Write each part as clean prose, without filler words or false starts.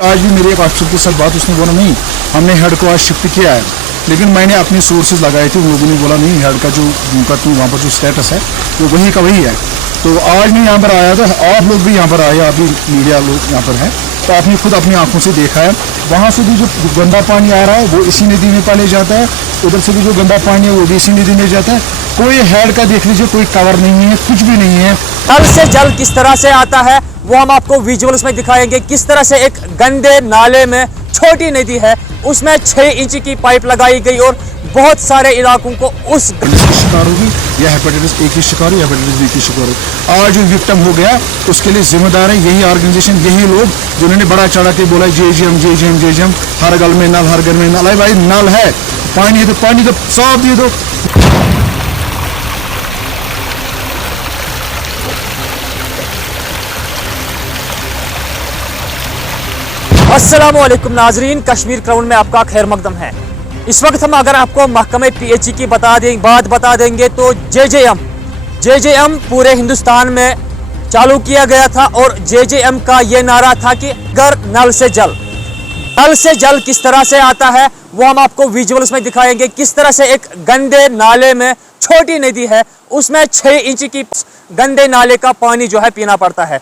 आज भी मेरे एक ऑफिसर के साथ बात, उसने बोला नहीं हमने हेड को आज शिफ्ट किया है, लेकिन मैंने अपने सोर्सेज लगाए थे, उन लोगों ने बोला नहीं हेड का जो उनका तो वहाँ पर जो स्टेटस है वो वही का वही है। तो आज मैं यहाँ पर आया था, आप लोग भी यहाँ पर आए, आप भी मीडिया लोग यहाँ पर हैं, तो आपने खुद अपनी आंखों से देखा है। वहाँ से भी जो गंदा पानी आ रहा है वो इसी नदी में पाले जाता है, उधर से भी जो गंदा पानी है वो भी इसी नदी में जाता है। कोई हेड का देख लीजिए, कोई कवर नहीं है, कुछ भी नहीं है। नल से जल किस तरह से आता है वो हम आपको विजुअल्स में दिखाएंगे। किस तरह से एक गंदे नाले में छोटी नदी है, उसमें 6 इंच की पाइप लगाई गई और बहुत सारे इलाकों को उस शिकार होगी या हेपेटाइटिस ए की शिकार हो या हेपेटाइटिस बी की शिकार हो। आज जो विक्टिम हो गया उसके लिए जिम्मेदार है यही ऑर्गेनाइजेशन, यही लोग जिन्होंने बड़ा चढ़ा के बोला JGM, हर घर में नल, हर घर में नल। भाई नल है, पानी तो साफ दे दो। अस्सलामुअलैकुम नाजरीन, कश्मीर क्राउन में आपका खैर मकदम है। इस वक्त हम अगर आपको महकमे PHE की बात बता देंगे तो JJM पूरे हिंदुस्तान में चालू किया गया था और JJM का ये नारा था कि घर नल से जल किस तरह से आता है वो हम आपको विजुअल्स में दिखाएंगे। किस तरह से एक गंदे नाले में छोटी नदी है, उसमें 6 इंच की गंदे नाले का पानी जो है पीना पड़ता है।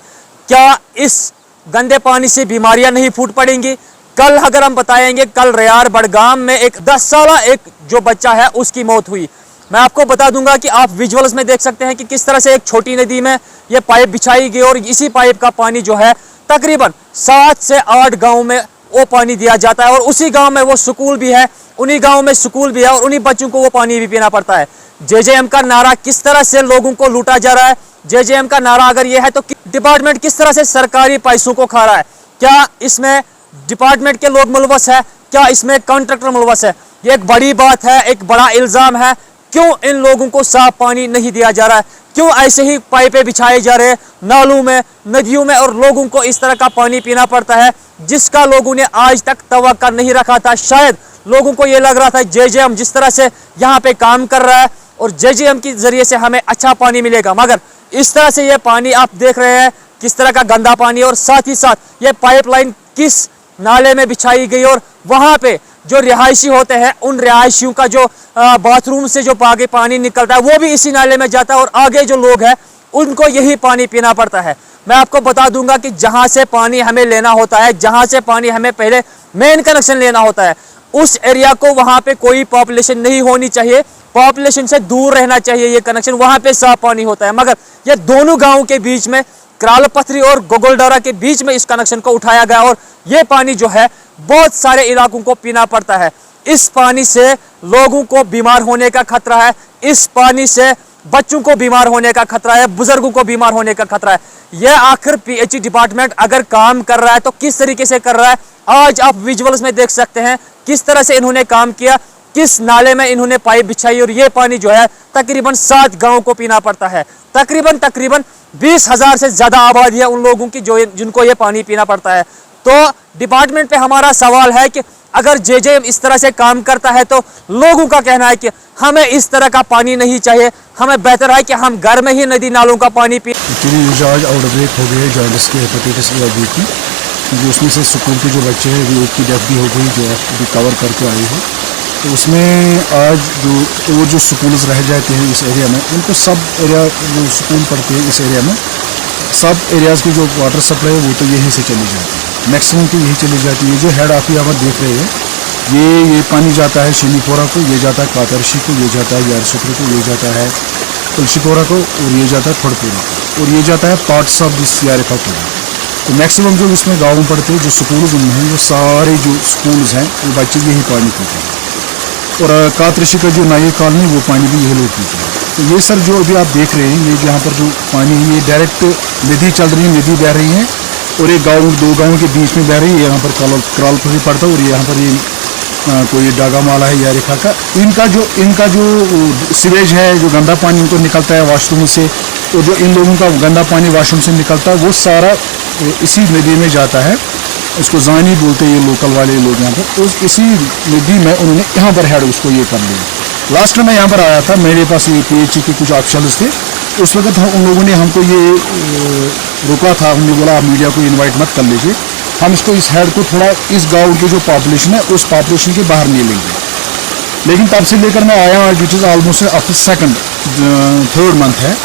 क्या इस गंदे पानी से बीमारियां नहीं फूट पड़ेंगी? कल अगर हम बताएंगे, कल रियार बड़गाम में एक 10 साल एक जो बच्चा है उसकी मौत हुई। मैं आपको बता दूंगा कि आप विजुअल्स में देख सकते हैं कि किस तरह से एक छोटी नदी में ये पाइप बिछाई गई और इसी पाइप का पानी जो है तकरीबन 7 से 8 गाँव में वो पानी दिया जाता है और उसी गाँव में वो स्कूल भी है, उन्हीं गाँव में स्कूल भी है और उन्हीं बच्चों को वो पानी भी पीना पड़ता है। JJM का नारा किस तरह से लोगों को लूटा जा रहा है, JJM का नारा अगर ये है तो डिपार्टमेंट किस तरह से सरकारी पैसों को खा रहा है। क्या इसमें डिपार्टमेंट के लोग मुलवस है, क्या इसमें कॉन्ट्रैक्टर मुलवस है? ये एक बड़ी बात है, एक बड़ा इल्जाम है। क्यों इन लोगों को साफ पानी नहीं दिया जा रहा है? क्यों ऐसे ही पाइपें बिछाए जा रहे हैं नालों में, नदियों में और लोगों को इस तरह का पानी पीना पड़ता है जिसका लोगों ने आज तक तवक्का नहीं रखा था। शायद लोगों को ये लग रहा था JJM जिस तरह से यहाँ पे काम कर रहा है और JJM के जरिए से हमें अच्छा पानी मिलेगा, मगर इस तरह से ये पानी आप देख रहे हैं किस तरह का गंदा पानी और साथ ही साथ ये पाइपलाइन किस नाले में बिछाई गई और वहाँ पे जो रिहायशी होते हैं उन रिहायशियों का जो बाथरूम से जो आगे पानी निकलता है वो भी इसी नाले में जाता है और आगे जो लोग हैं उनको यही पानी पीना पड़ता है। मैं आपको बता दूंगा कि जहाँ से पानी हमें लेना होता है, जहाँ से पानी हमें पहले मेन कनेक्शन लेना होता है, उस एरिया को वहाँ पे कोई पॉपुलेशन नहीं होनी चाहिए, पॉपुलेशन से दूर रहना चाहिए ये कनेक्शन, वहाँ पे साफ पानी होता है। मगर ये दोनों गाँव के बीच में, करालपथरी और गोगलडारा के बीच में इस कनेक्शन को उठाया गया और ये पानी जो है बहुत सारे इलाकों को पीना पड़ता है। इस पानी से लोगों को बीमार होने का खतरा है, इस पानी से बच्चों को बीमार होने का खतरा है, बुजुर्गों को बीमार होने का खतरा है। यह आखिर PHE डिपार्टमेंट अगर काम कर रहा है तो किस तरीके से कर रहा है, आज आप विजुअल्स में देख सकते हैं किस तरह से इन्होंने काम किया, किस नाले में इन्होंने पाइप बिछाई और ये पानी जो है तकरीबन 7 गाँव को पीना पड़ता है। तकरीबन 20,000 से ज़्यादा आबादी है उन लोगों की जिनको ये पानी पीना पड़ता है। तो डिपार्टमेंट पे हमारा सवाल है कि अगर JJM इस तरह से काम करता है तो लोगों का कहना है कि हमें इस तरह का पानी नहीं चाहिए, हमें बेहतर है कि हम घर में ही नदी नालों का पानी पी। आज आउटब्रेक हो गए जॉन्डिस के, हेपेटाइटिस A और B की, जो उसमें से स्कूल के जो बच्चे हैं वो एक की डेथ भी हो गई जो अभी कवर करके आई है। तो उसमें आज जो स्कूल्स रह जाते हैं इस एरिया में, उनको सब एरिया जो स्कूल पढ़ते हैं इस एरिया में, सब एरियाज़ की जो वाटर सप्लाई है वो तो यहीं से चली जाती है, मैक्सिमम तो यही चली जाती है। जो हेड ऑफ यहाँ देख रहे हैं ये पानी जाता है शिनीपोरा को, ये जाता है कातरशी को, ये जाता है यारसुपुर को, ये जाता है तुलसीपोरा को और ये जाता है थोड़पुरा को और ये जाता है पार्ट्स ऑफ दिस यारिफा को। तो मैक्सिमम जो इसमें गाँव पढ़ते हैं, जो स्कूल्स उनमें, वो सारे जो स्कूल्स हैं वो बच्चे यही पानी पीते हैं और कातरशी का जो नाई कॉलोनी वो पानी भी यही लोग पीते हैं। तो ये सर जो अभी आप देख रहे हैं, ये यहाँ पर जो पानी है ये डायरेक्ट नदी चल रही है, नदी बह रही है और एक गाँव 2 गाँव के बीच में बह रही है। यहाँ पर करालपथरी पड़ता है और यहाँ पर ये कोई डागा माला है यारिखा का। इनका जो सीवेज है, जो गंदा पानी इनको निकलता है वॉशरूम से, और जो इन लोगों का गंदा पानी वॉशरूम से निकलता है वो सारा इसी नदी में जाता है। इसको जानी बोलते हैं ये लोकल वाले लोग यहाँ पर। तो इसी नदी में उन्होंने यहाँ पर हेड उसको ये कर लिया। लास्ट में मैं यहाँ पर आया था, मेरे पास ये PHE के कुछ ऑफिशियल्स थे, उस वक्त उन लोगों ने हमको ये रोका था, उन्होंने बोला आप मीडिया को इनवाइट मत कर लीजिए। हम इसको इस हेड को थोड़ा इस गांव की जो पॉपुलेशन है उस पॉपुलेशन के बाहर नहीं लेंगे। लेकिन तब से लेकर मैं आया हूँ, which is almost after third month है,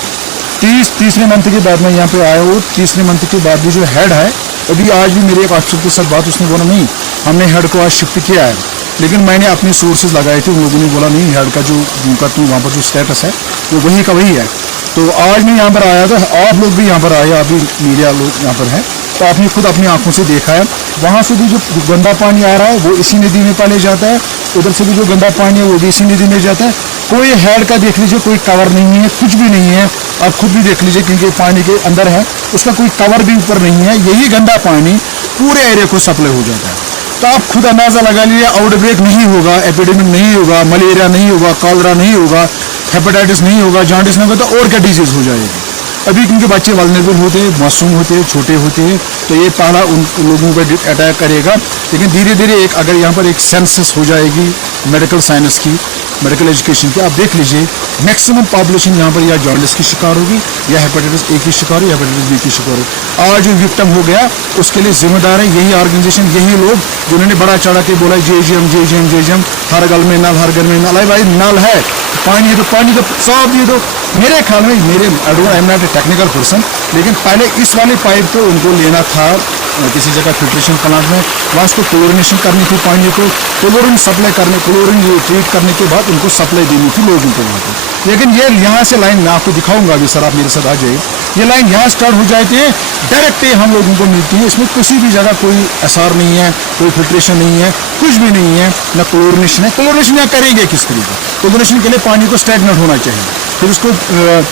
तीसरे मंथ के बाद मैं यहाँ पे आया हूँ। तीसरे मंथ के बाद भी जो हेड है, अभी आज भी मेरे एक ऑफिसर के साथ बात, उसने बोला नहीं हमने हेड को आज शिफ्ट किया है, लेकिन मैंने अपने सोर्सेज लगाए थे, उन लोगों ने बोला नहीं हेड का जो उनका तो वहाँ पर जो स्टेटस है वो वही का वही है। तो आज मैं यहाँ पर आया था, आप लोग भी यहाँ पर आए, अभी मीडिया लोग यहाँ पर हैं, तो आपने खुद अपनी आंखों से देखा है। वहाँ से भी जो गंदा पानी आ रहा है वो इसी नदी में पाले जाता है, उधर से भी जो गंदा पानी है वो भी इसी नदी में जाता है। कोई हेड का देख लीजिए, कोई कवर नहीं है, कुछ भी नहीं है, आप खुद भी देख लीजिए, क्योंकि पानी के अंदर है, उसका कोई कवर भी ऊपर नहीं है। यही गंदा पानी पूरे एरिया को सप्लाई हो जाता है। तो आप खुद अंदाजा लगा लीजिए, आउटब्रेक नहीं होगा, एपिडेमिक नहीं होगा, मलेरिया नहीं होगा, कॉलरा नहीं होगा, हेपेटाइटिस नहीं होगा, जॉन्डिस नहीं होगा, तो और क्या डिजीज हो जाएगी। अभी क्योंकि बच्चे वल्नरेबल होते हैं, मासूम होते हैं, छोटे होते हैं, तो ये पहला उन लोगों पर अटैक करेगा। लेकिन धीरे धीरे एक अगर यहाँ पर एक सेंसस हो जाएगी मेडिकल साइंस की, मेडिकल एजुकेशन की, आप देख लीजिए मैक्सिमम पॉपुलेशन यहाँ पर या जॉन्डिस की शिकार होगी, या हेपेटाइटिस ए की शिकार हो, या हेपेटाइटिस बी की शिकार हो। आज जो विक्टिम हो गया उसके लिए जिम्मेदार है यही ऑर्गेनाइजेशन, यही लोग जिन्होंने बड़ा चढ़ा के बोला JGM, हर घर में नल, हर घर में नल। भाई नल है, पानी तो साफ दे दो। मेरे ख्याल में, I am not a technical person, लेकिन पहले इस वाले पाइप को उनको लेना था किसी जगह फिल्ट्रेशन प्लांट में, वहाँ उसको क्लोरिनेशन करनी थी, पानी को क्लोरीन सप्लाई करने, क्लोरीन ट्रीट करने के बाद उनको सप्लाई देनी थी लोगों को वहाँ पर। लेकिन ये यहाँ से लाइन मैं आपको दिखाऊंगा अभी, सर आप मेरे साथ आ जाइए। ये लाइन यहाँ स्टार्ट हो जाती है, डायरेक्ट हम लोगों को मिलती है। इसमें किसी भी जगह कोई एसआर नहीं है, कोई फिल्ट्रेशन नहीं है, कुछ भी नहीं है, न क्लोरिनेशन है। क्लोरिनेशन यहाँ करेंगे किस तरीके? क्लोरिनेशन के लिए पानी को स्टैग्नेंट होना चाहिए, फिर उसको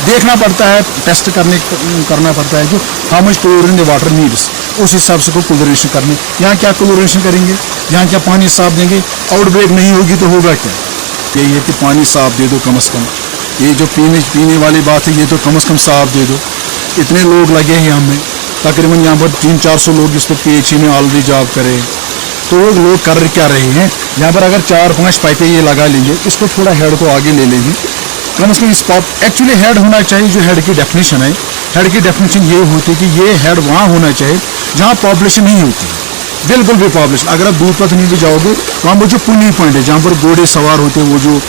देखना पड़ता है, टेस्ट करना पड़ता है जो how much chlorine the water needs, उस हिसाब से को क्लोरिनेशन करने। यहाँ क्या क्लोरिनेशन करेंगे, यहाँ क्या पानी साफ देंगे? आउटब्रेक नहीं होगी तो होगा क्या? यही है कि पानी साफ दे दो कम से कम। ये जो पीने वाली बात है, ये तो कम से कम साफ दे दो। इतने लोग लगे हैं हमें, तकरीबन यहाँ पर 300-400 लोग इस पर PHE में ऑलरेडी जॉब करे, तो वो लोग कर क्या रहे हैं यहाँ पर? अगर 4-5 पाइपें ये लगा लेंगे, इसको थोड़ा हेड को आगे ले लेंगे, कम से कम इस एक्चुअली हेड होना चाहिए। जो हेड की डेफिनेशन है, हेड की डेफिनेशन ये होती है कि ये हेड वहाँ होना चाहिए जहाँ पॉपुलेशन नहीं होती है, बिल्कुल भी पॉपुलेशन। अगर आप दूध पथ नहीं भी जाओगे, वहाँ पर जो पुनी पॉइंट है जहाँ पर घोड़े सवार होते हैं, वो जो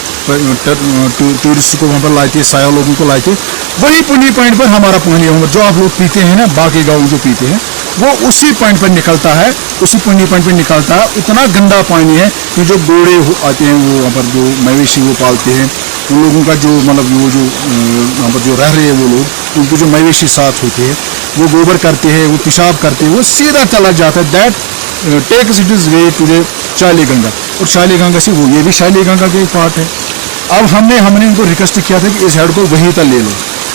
टूरिस्ट को वहाँ पर लाते हैं, साया लोगों को लाते हैं, वही पुनी पॉइंट पर हमारा पानी है, जो आप लोग पीते हैं ना, बाकी गाँव जो पीते हैं, वो उसी पॉइंट पर निकलता है, उसी पुनी पॉइंट पर निकलता है। इतना गंदा पानी है कि जो घोड़े आते हैं, वो वहाँ पर जो मवेशी वो पालते हैं, उन लोगों का जो मतलब वो जो वहाँ पर जो रह रहे हैं वो लोग, उनको जो मवेशी साथ होते हैं, वो गोबर करते हैं, वो पेशाब करते हैं, वो सीधा चला जाता है। That takes it is way to the Shali Ganga, और शाली गंगा से वो ये भी शाली गंगा का एक पार्ट है। अब हमने उनको रिक्वेस्ट किया था कि इस हेड को वहीं तक ले लो।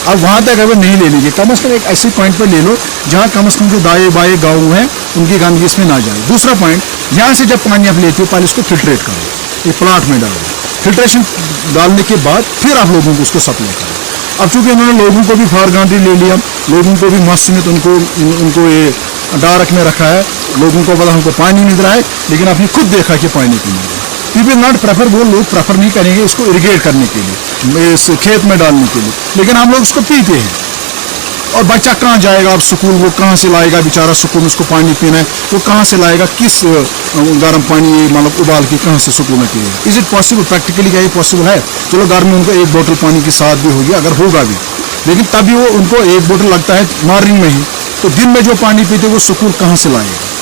अब वहाँ तक अगर नहीं ले लीजिए, कम से कम एक ऐसे पॉइंट पर ले लो जहाँ कम से कम जो दाएं बाएं गाँव हैं उनकी गंदगी इसमें ना जाए। दूसरा पॉइंट, यहाँ से जब पानी आप लेते हो पहले इसको फिल्ट्रेट करो, एक प्लांट में डालो, फिल्ट्रेशन डालने के बाद फिर आप लोगों को उसको सप्लाई करें। अब चूंकि उन्होंने लोगों को भी फॉर ग्रांटेड ले लिया, लोगों को भी मासूमियत उनको ये डार्क में रखा है, लोगों को पता हमको पानी मिल रहा है, लेकिन आपने खुद देखा कि पानी नहीं मिल रहा है। पीपल नॉट प्रेफर, वो लोग प्रेफर नहीं करेंगे इसको इरिगेट करने के लिए, इस खेत में डालने के लिए, लेकिन हम लोग उसको पीते हैं। और बच्चा कहाँ जाएगा अब स्कूल, वो कहाँ से लाएगा बेचारा स्कूल में, उसको पानी पीना है, वो कहाँ से लाएगा, किस गर्म पानी मतलब उबाल के कहाँ से स्कूल में पिएगा? Is it possible? प्रैक्टिकली क्या ये पॉसिबल है? चलो घर में उनको एक बोतल पानी के साथ भी होगी, अगर होगा भी, लेकिन तभी वो उनको एक बोतल लगता है मॉर्निंग में ही, तो दिन में जो पानी पीते वो स्कूल कहाँ से लाएगा?